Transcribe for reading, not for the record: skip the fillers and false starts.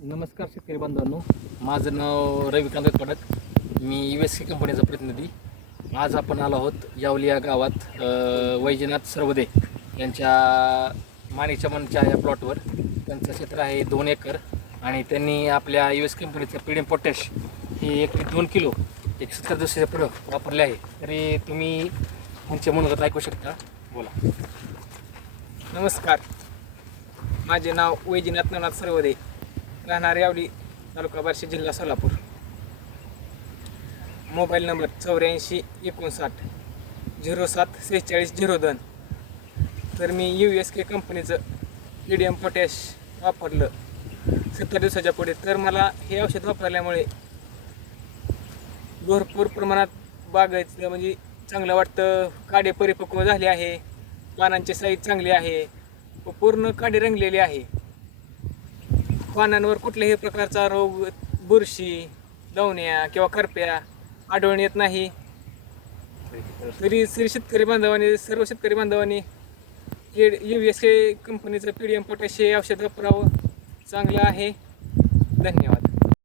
नमस्कार शेतकरी बांधवांनो, माझं नाव रविकांत कडक. मी USK कंपनीचा प्रतिनिधी. आज आपण आलो आहोत यावली या गावात वैजनाथ सरवदे यांच्या माणिकच्या मनच्या या प्लॉटवर. त्यांचं क्षेत्र आहे 2 एकर आणि त्यांनी आपल्या USK कंपनीचं पीडीएम पोटॅश हे 2 किलो 170 दिवसाचे प्रोडक्ट वापरले आहे. तरी तुम्ही त्यांचे मनोगत ऐकू शकता. बोला. नमस्कार, माझे नाव वैजनाथ नवनाथ सरवदे, राहणार यावली, तालुका बार्शी, जिल्हा सोलापूर. Mobile number 84 59 07 46 02. तर मी USK कंपनीचं पीडीएम पोटॅश वापरलं 70 दिवसाच्या पुढे. तर मला हे औषध वापरल्यामुळे भरपूर प्रमाणात बागायचं म्हणजे चांगलं वाटतं. काडे परिपक्व झाले आहे, पानांची साईज चांगली आहे व पूर्ण काडी रंगलेली आहे. पानांवर कुठल्याही प्रकारचा रोग, बुरशी, दवण्या किंवा करप्या आढळून येत नाही. तरी सर्व शेतकरी बांधवांनी USK कंपनीचं पीडीएम पोटॅश हे औषध वापरावं. चांगलं आहे. धन्यवाद.